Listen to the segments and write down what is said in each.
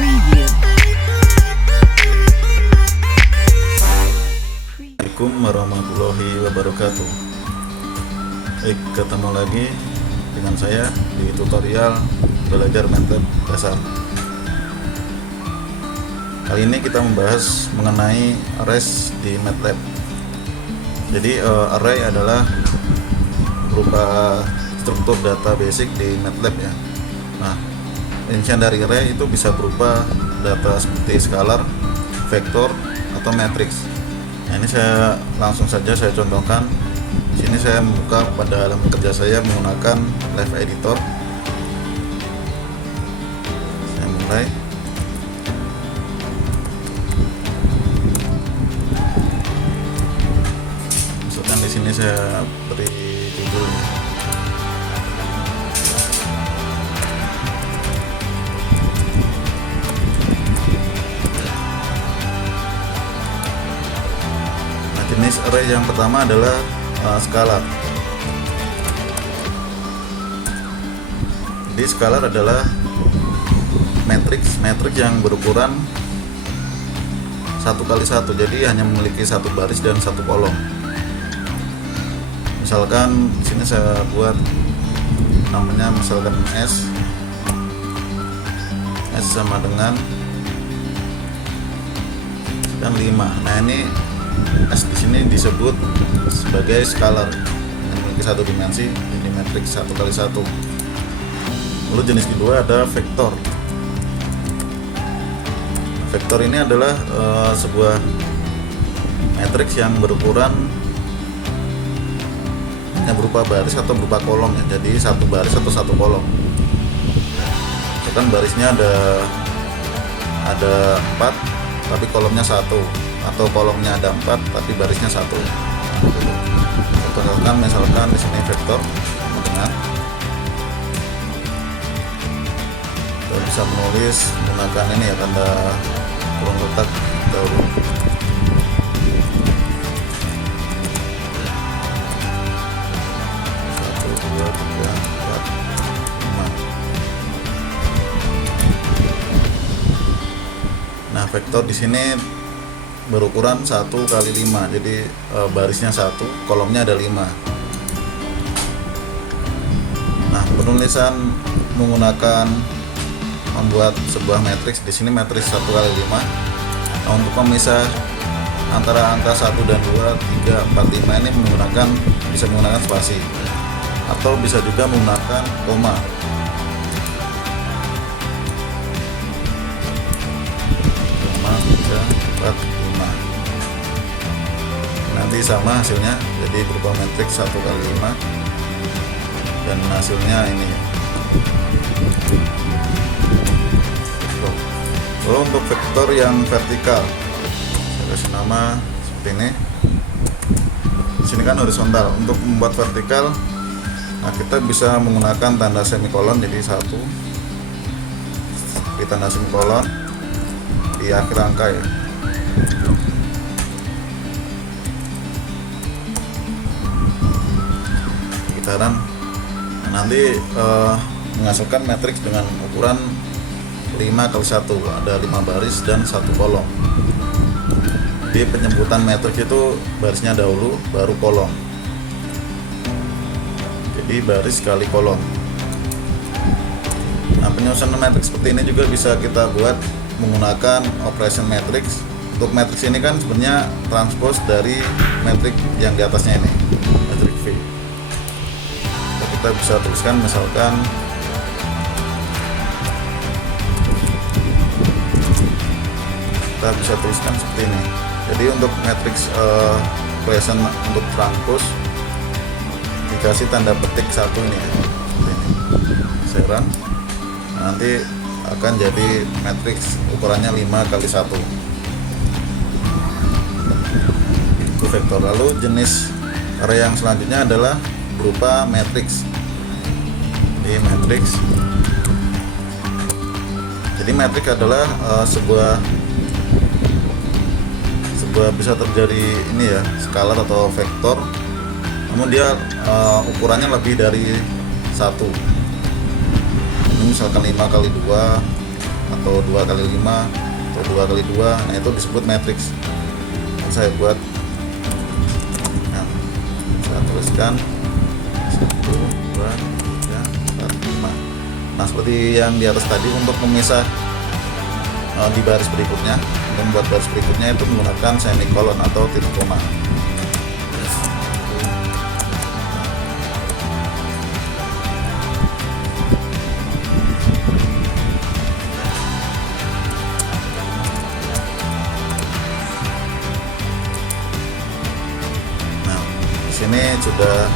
Preview. Assalamualaikum warahmatullahi wabarakatuh. Baik, ketemu lagi dengan saya di tutorial belajar MATLAB dasar. Kali ini kita membahas mengenai arrays di MATLAB. Jadi array adalah berupa struktur data basic di MATLAB ya. Nah, rincian dari array itu bisa berupa data seperti scalar, vektor, atau matriks. Nah, ini saya langsung saja saya contohkan. Di sini saya membuka pada halaman kerja saya menggunakan Live Editor. Saya mulai. Misalkan di sini saya beri judul. Jenis array yang pertama adalah scalar. Jadi scalar adalah matriks yang berukuran 1x1, jadi hanya memiliki satu baris dan satu kolom. Misalkan di sini saya buat namanya misalkan S sama dengan 5. Nah, ini S di sini disebut sebagai scalar yang memiliki satu dimensi, jadi matriks 1x1. Lalu jenis kedua ada vektor. Vektor ini adalah sebuah matriks yang berukuran yang berupa baris atau berupa kolom ya, jadi satu baris atau satu kolom. Misalkan barisnya ada 4 tapi kolomnya 1, atau kolomnya ada 4 tapi barisnya 1. Misalkan di sini vektor dengan kita bisa menulis menggunakan ini ya, tanda kurung kotak dahulu. Nah, vektor di sini berukuran 1x5, jadi barisnya 1, kolomnya ada 5. Nah, penulisan menggunakan membuat sebuah matriks, di sini matriks 1x5. Nah, untuk memisah antara angka 1 dan 2, 3, 4, 5 ini bisa menggunakan spasi atau bisa juga menggunakan koma. Nanti sama hasilnya, jadi berupa matriks 1x5 dan hasilnya ini. Lalu untuk vektor yang vertikal, saya kasih nama seperti ini. Di sini kan horizontal. Untuk membuat vertikal, nah kita bisa menggunakan tanda semikolon, jadi 1 di tanda semikolon di akhir angka ya. Nah, nanti menghasilkan matriks dengan ukuran 5x1, ada 5 baris dan 1 kolom. Di penyebutan matriks itu barisnya dahulu baru kolom, jadi baris kali kolom. Nah, penyusunan matriks seperti ini juga bisa kita buat menggunakan operation matrix. Untuk matriks ini kan sebenarnya transpose dari matriks yang di atasnya ini, matriks V. Kita bisa tuliskan misalkan seperti ini. Jadi untuk matriks operation untuk transpose dikasih tanda petik 1 ini ya, seperti ini. Saya run. Nah, nanti akan jadi matriks ukurannya 5x1 itu vektor. Lalu jenis array yang selanjutnya adalah berupa matriks. Di matriks, jadi matriks adalah sebuah bisa terjadi ini ya, scalar atau vektor, namun dia ukurannya lebih dari 1. Ini misalkan 5x2 atau 2x5 atau 2x2. Nah itu disebut matriks. Saya buat, nah, saya tuliskan 1, 2, 3, 4, 5. Nah seperti yang di atas tadi, untuk memisah di baris berikutnya, untuk membuat baris berikutnya itu menggunakan semikolon atau titik koma. Ini sudah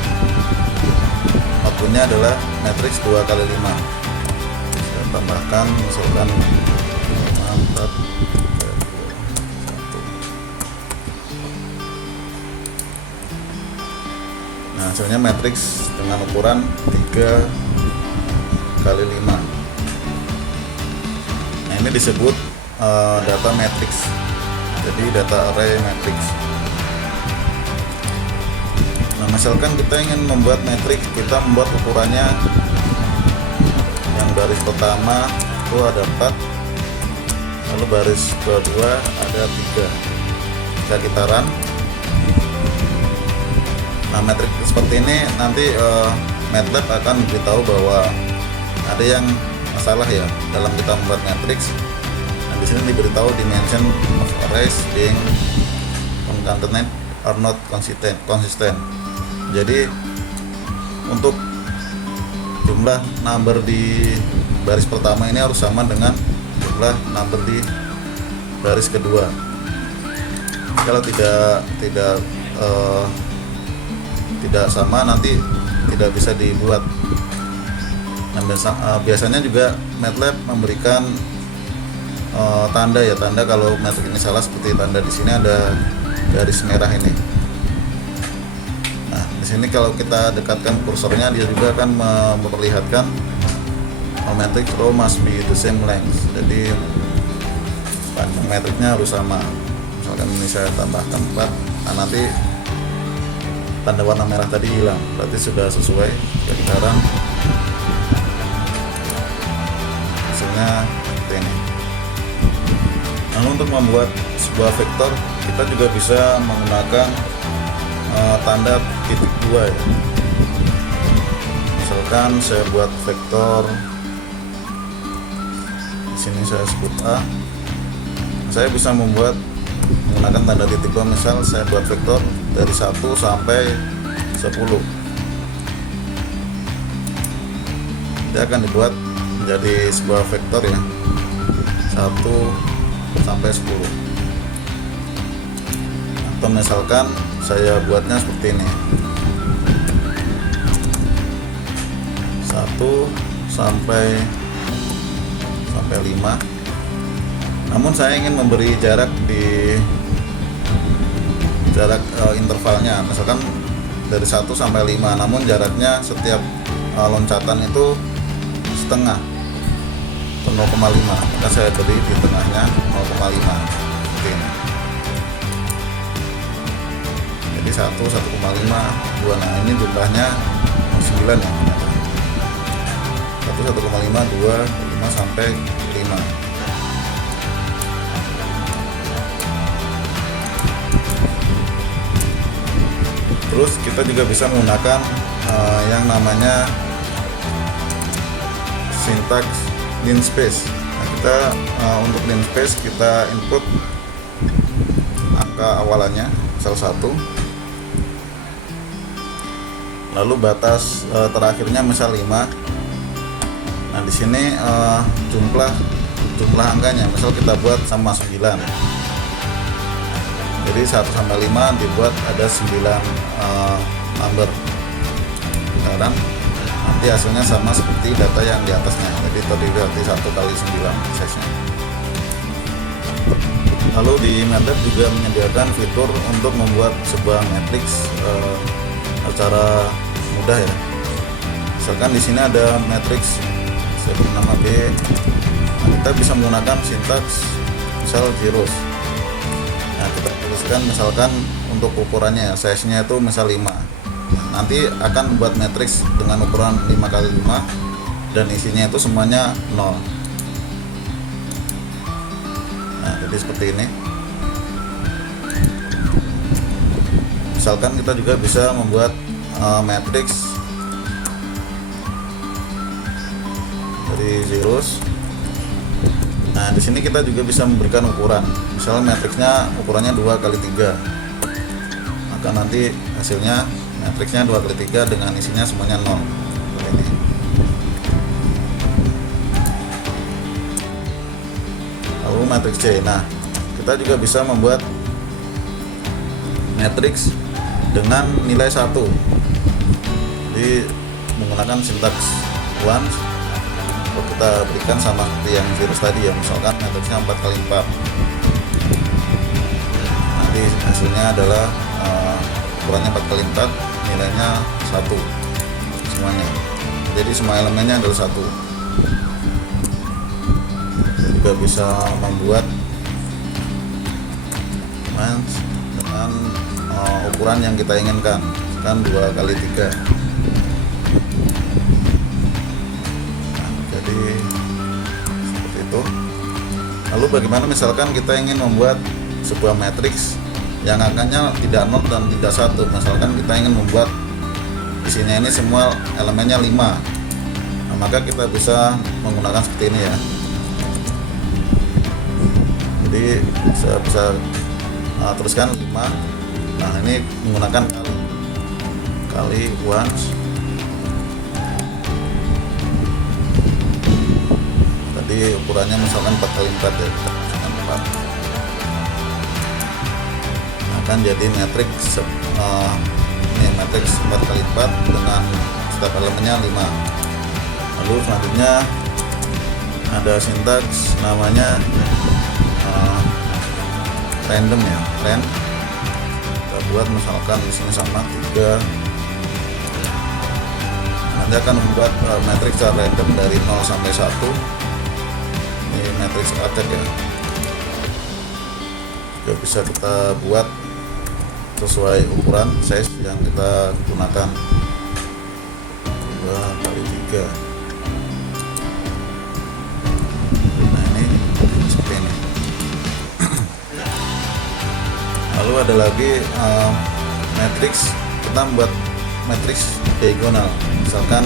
outputnya adalah matriks 2x5. Saya tambahkan misalkan 5, 4, 3, 2, 1. Nah hasilnya matriks dengan ukuran 3x5. Nah ini disebut data matriks, jadi data array matriks. Nah, misalkan kita ingin membuat matriks, kita membuat ukurannya yang baris pertama itu ada 4, lalu baris kedua ada 3. Kita run. Nah matriks seperti ini nanti MATLAB akan memberitahu bahwa ada yang masalah ya dalam kita membuat matriks. Nah di sini diberitahu dimension of arrays being concatenate are not consistent. Jadi untuk jumlah number di baris pertama ini harus sama dengan jumlah number di baris kedua. Kalau tidak sama nanti tidak bisa dibuat. Nah, biasanya juga MATLAB memberikan tanda kalau matriks ini salah, seperti tanda di sini ada garis merah ini. Di sini kalau kita dekatkan kursornya, dia juga akan memperlihatkan matrix row must be the same length. Jadi panjang matriksnya harus sama. Misalkan ini saya tambahkan 4, nah nanti tanda warna merah tadi hilang, berarti sudah sesuai. Kita run, hasilnya seperti ini. Lalu untuk membuat sebuah vektor, kita juga bisa menggunakan tanda titik 2 ya. Misalkan saya buat vektor, di sini saya sebut A. Saya bisa menggunakan tanda titik 2. Misal saya buat vektor dari 1 sampai 10. Dia akan dibuat menjadi sebuah vektor ya, 1 sampai 10. Atau misalkan saya buatnya seperti ini, 1 sampai 5. Namun saya ingin memberi jarak di intervalnya, misalkan dari 1 sampai 5, namun jaraknya setiap loncatan itu setengah, 0,5. Maka saya beri di tengahnya 0,5 seperti ini. Jadi 1, 1,5, 2. Nah ini jumlahnya 9 ya. 1, 1,5, 2, 5 sampai 5. Terus kita juga bisa menggunakan yang namanya syntax linspace. Nah, kita untuk linspace kita input angka awalannya misal 1, lalu batas terakhirnya misal 5. Nah di sini jumlah angkanya misal kita buat sama 9. Jadi 1 sampai 5 dibuat ada 9 number. Sekarang nanti hasilnya sama seperti data yang di atasnya. Jadi tadi berarti 1x9 size-nya. Lalu di MATLAB juga menyediakan fitur untuk membuat sebuah matriks secara mudah ya. Misalkan di sini ada matriks saya beri nama B. Nah, kita bisa menggunakan sintaks misal zeros. Nah, kita tuliskan misalkan untuk ukurannya ya, size-nya itu misal 5. Nanti akan membuat matriks dengan ukuran 5x5 dan isinya itu semuanya 0. Jadi seperti ini. Misalkan kita juga bisa membuat matriks dari zeros. Nah, di sini kita juga bisa memberikan ukuran. Misalnya matriksnya ukurannya 2x3. Maka nanti hasilnya matriksnya 2x3 dengan isinya semuanya 0. Seperti ini. Lalu matriks C. Nah, kita juga bisa membuat matriks dengan nilai 1. Jadi menggunakan sintaks once, kita berikan sama seperti yang zeros tadi ya, misalkan matriksnya 4x4. Nanti hasilnya adalah ukurannya 4x4, nilainya 1 semuanya. Jadi semua elemennya adalah 1. Kita juga bisa membuat once dengan ukuran yang kita inginkan, kan 2x3. Nah, jadi seperti itu. Lalu bagaimana misalkan kita ingin membuat sebuah matriks yang angkanya tidak 0 dan tidak 1. Misalkan kita ingin membuat isinya ini semua elemennya 5. Nah, maka kita bisa menggunakan seperti ini ya. Jadi saya bisa teruskan 5. Nah, ini menggunakan kali once. Tadi ukurannya misalkan 4x4 ya, misalkan 4. Akan jadi matriks ini matriks 4x4 dengan setiap elemennya 5. Lalu selanjutnya ada sintaks namanya random ya, rand. Kita buat misalkan di sini sama 3. Nanti akan membuat matriks secara random dari 0 sampai 1. Ini matriks acak ya. Juga bisa kita buat sesuai ukuran size yang kita gunakan, 2x3. Nah, ini seperti ini. Lalu ada lagi matriks, kita membuat matriks diagonal. Misalkan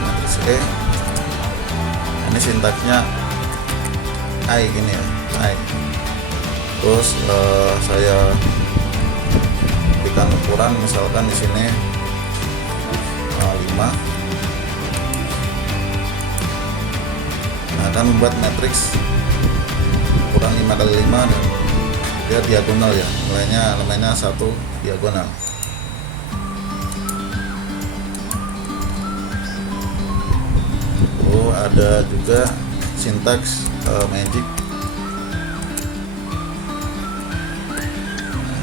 matriks E, ini sintaksnya I gini ya, I. Terus saya berikan ukuran, misalkan di sini 5. Nah, akan membuat matriks ukuran 5x5 dan dia diagonal ya, nilainya elemennya 1 diagonal. Ada juga sintaks magic.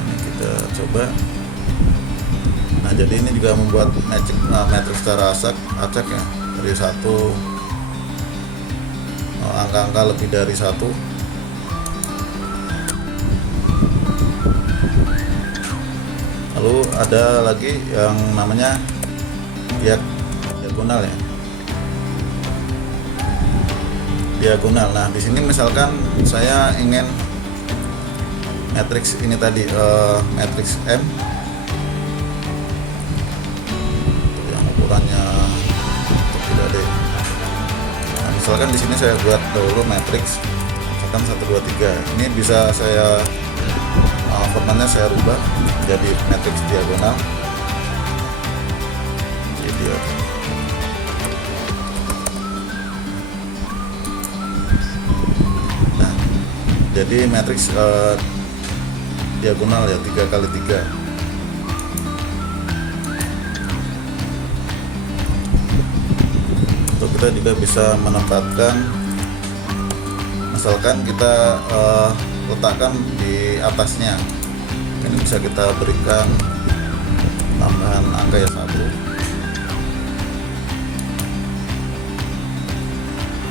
Ini kita coba. Nah, jadi ini juga membuat matriks secara acak ya, dari 1 angka-angka lebih dari 1. Lalu ada lagi yang namanya diagonal ya. Diagonal. Nah, di sini misalkan saya ingin matriks ini tadi matriks M yang ukurannya tidak ada. Nah, misalkan di sini saya buat dahulu matriks misalkan 1 2 3. Ini bisa saya formatnya saya rubah jadi matriks diagonal. Jadi jadi matriks diagonal ya, 3x3. Untuk kita juga bisa menempatkan, misalkan kita letakkan di atasnya, ini bisa kita berikan tambahan angka ya 1.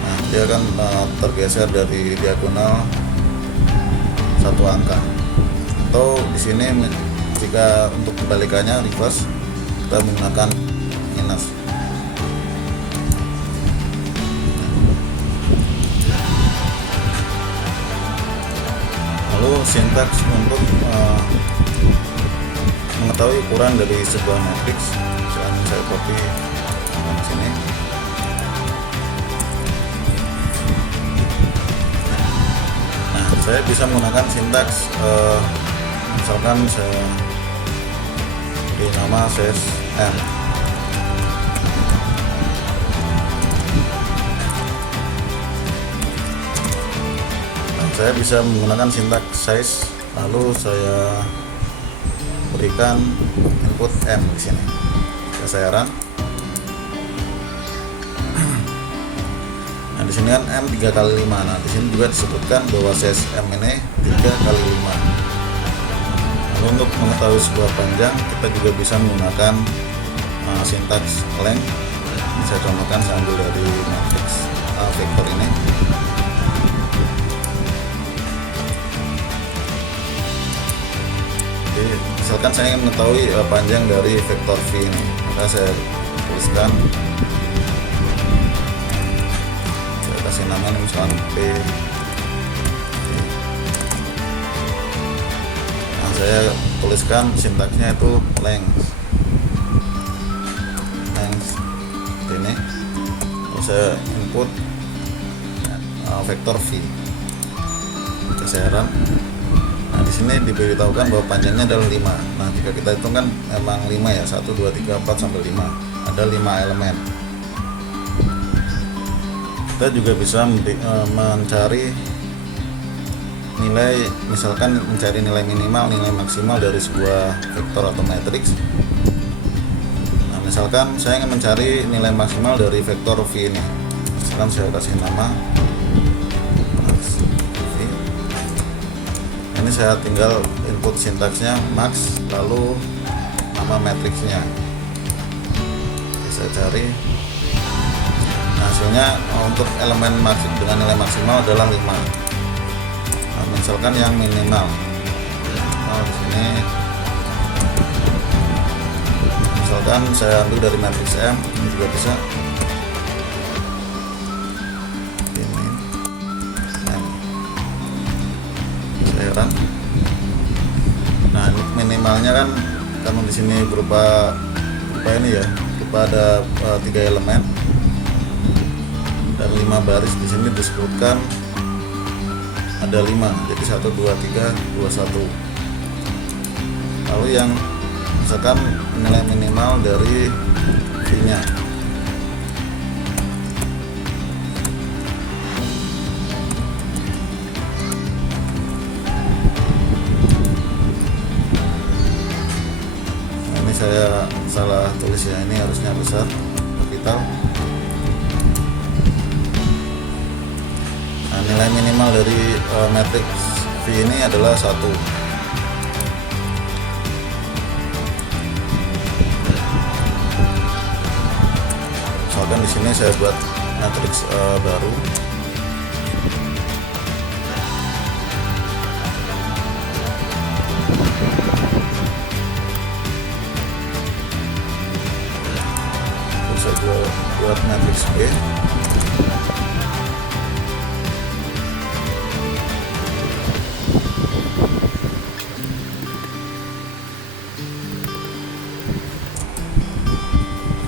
Nah, dia akan tergeser dari diagonal 1 angka. Atau di sini jika untuk kebalikannya reverse, kita menggunakan minus. sintaks untuk mengetahui ukuran dari sebuah matriks. Misalkan saya copy di sini. Nah, saya bisa menggunakan sintaks, misalkan saya beri nama CSM. Saya bisa menggunakan sintaks size, lalu saya berikan input M di sini. Saya run. Nah, di sini kan M 3 kali 5. Nah, di sini juga disebutkan bahwa size M ini 3 kali 5. Lalu untuk mengetahui sebuah panjang, kita juga bisa menggunakan sintaks length. Ini saya contohkan, saya ambil dari matriks vektor ini. Misalkan saya ingin mengetahui panjang dari vektor V ini, maka saya tuliskan, saya kasih nama misalkan P. Nah, saya tuliskan sintaksnya itu length ini, lalu saya input vektor V. Saya run. Nah, di sini diberitahukan bahwa panjangnya adalah 5. Nah, jika kita hitung kan memang 5 ya, 1 2 3 4 sampai 5. Ada 5 elemen. Kita juga bisa mencari nilai, misalkan mencari nilai minimal, nilai maksimal dari sebuah vektor atau matriks. Nah, misalkan saya ingin mencari nilai maksimal dari vektor V ini. Misalkan saya kasih nama ini, saya tinggal input sintaksnya max, lalu nama matriksnya. Saya cari. Nah, hasilnya untuk elemen maksud dengan nilai maksimal adalah 5. Nah, misalkan yang minimal, di sini misalkan saya ambil dari matriks M, ini juga bisa. Nah, minimalnya kan karena di sini berupa ini ya, berupa ada 3 elemen dan 5 baris. Di sini disebutkan ada 5, jadi 1 2 3 2 1. Lalu yang misalkan nilai minimal dari V-nya, saya salah tulis ya, ini harusnya besar, kapital. Nah, nilai minimal dari matriks V ini adalah 1. Misalkan di sini saya buat matriks baru. Buat matriks B.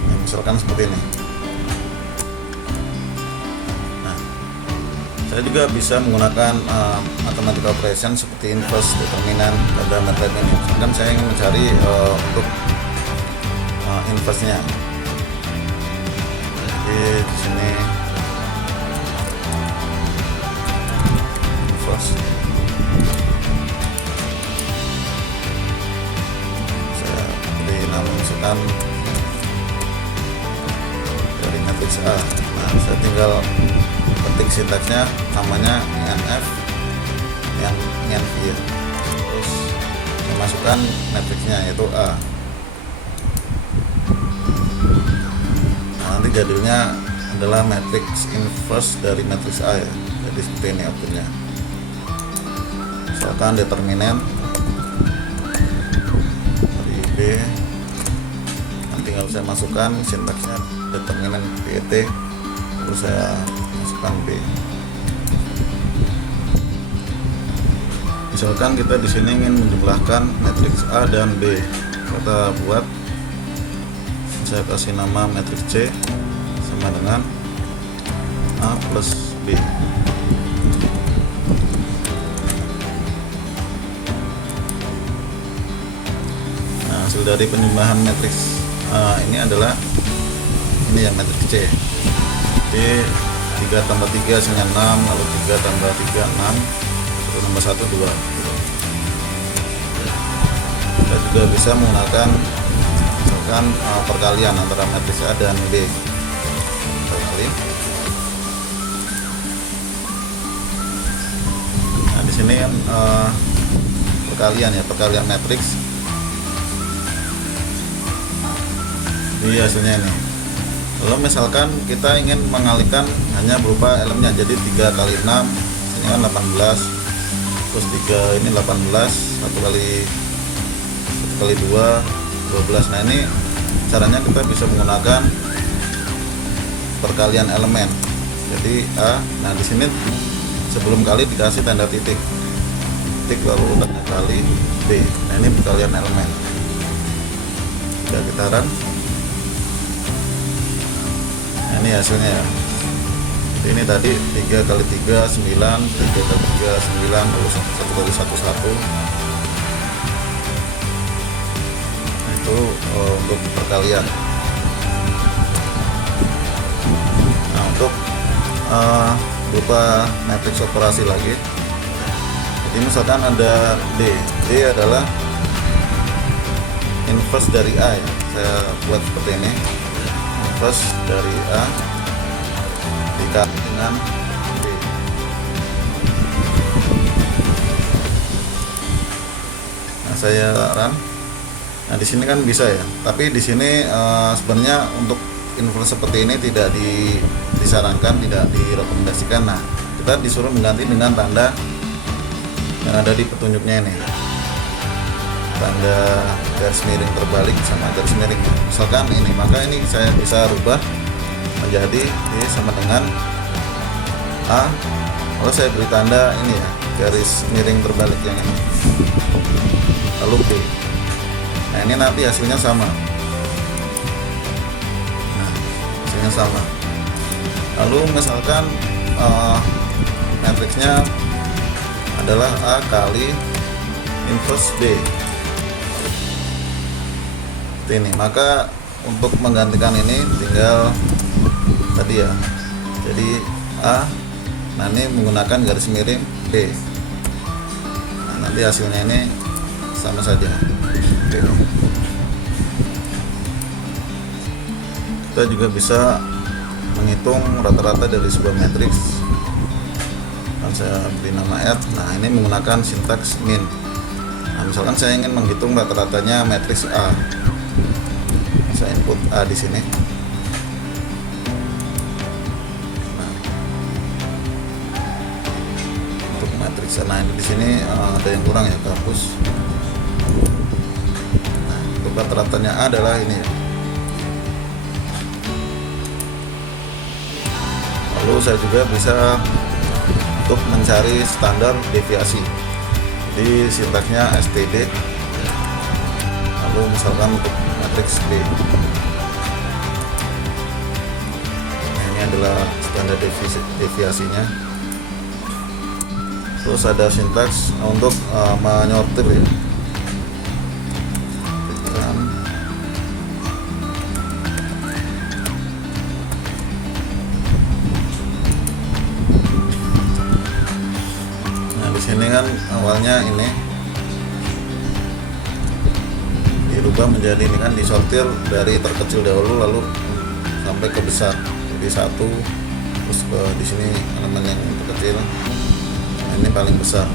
Nah, misalkan seperti ini. Nah, saya juga bisa menggunakan mathematical operation seperti inverse, determinant pada MATLAB ini. Misalkan saya ingin mencari untuk inverse-nya. Di sini first, saya beri nama misalkan dari matriks A. Nah, saya tinggal ketik sintaksnya, namanya NF yang V ya. Terus saya masukkan matriksnya yaitu A. Nanti jadinya adalah matriks inverse dari matriks A ya. Jadi seperti ini outputnya. Misalkan determinant dari B, nanti tinggal saya masukkan sintaksnya determinant PET, lalu saya masukkan B. Misalkan kita di sini ingin menjumlahkan matriks A dan B, kita buat, saya kasih nama matriks C sama dengan A plus B. Nah, hasil dari penjumlahan matriks ini adalah ini ya, matriks C. Jadi 3 tambah 3 hasilnya 6, lalu 3 tambah 3 6, 1 tambah 1 2. Kita juga bisa menggunakan misalkan perkalian antara matriks A dan B. Kali. Nah, di sini kan perkalian ya, perkalian matriks. Ini hasilnya ini. Lalu misalkan kita ingin mengalihkan hanya berupa elemennya, jadi 3 kali 6 ini kan 18, terus 3 ini 18, 1 kali 2 12. Nah, ini caranya kita bisa menggunakan perkalian elemen. Jadi A, nah di sini sebelum kali dikasih tanda titik lalu tanda kali B. Nah, ini perkalian elemen. Kita run. Nah, ini hasilnya ya. Jadi ini tadi 3 kali 3 9, 3 kali 3 9, lalu 1 kali 1 1. Nah, itu untuk perkalian. Nah, untuk berupa matriks operasi lagi. Jadi misalkan ada D adalah inverse dari A ya. Saya buat seperti ini. Inverse dari A dikali dengan B. Nah, saya run. Nah, di sini kan bisa ya. Tapi di sini sebenarnya untuk inverse seperti ini tidak disarankan, tidak direkomendasikan. Nah, kita disuruh mengganti dengan tanda yang ada di petunjuknya ini, tanda garis miring terbalik sama garis miring. Misalkan ini, maka ini saya bisa rubah menjadi ini sama dengan A, lalu saya beri tanda ini ya, garis miring terbalik yang ini, lalu B. Nah, ini nanti hasilnya sama. Nah, hasilnya sama. Lalu misalkan matriksnya adalah A kali inverse B seperti ini, maka untuk menggantikan ini tinggal tadi ya, jadi A, nah ini menggunakan garis miring B. Nah, nanti hasilnya ini sama saja. Oke. Kita juga bisa menghitung rata-rata dari sebuah matriks. Dan saya beri nama R. Nah, ini menggunakan sintaks min. Nah, misalkan saya ingin menghitung rata-ratanya matriks A, saya input A di sini. Nah, untuk matriks A, nah ini di sini ada yang kurang ya, hapus. Nah, untuk rata-ratanya A adalah ini ya. Lalu saya juga bisa untuk mencari standar deviasi. Jadi sintaksnya std. Lalu misalkan untuk matriks B. Nah, ini adalah standar deviasinya. Terus ada sintaks untuk menyortir ya. Ini kan awalnya ini dirubah menjadi ini kan, disortir dari terkecil dahulu lalu sampai ke besar. Jadi 1, terus di sini elemen yang terkecil, nah, ini paling besar.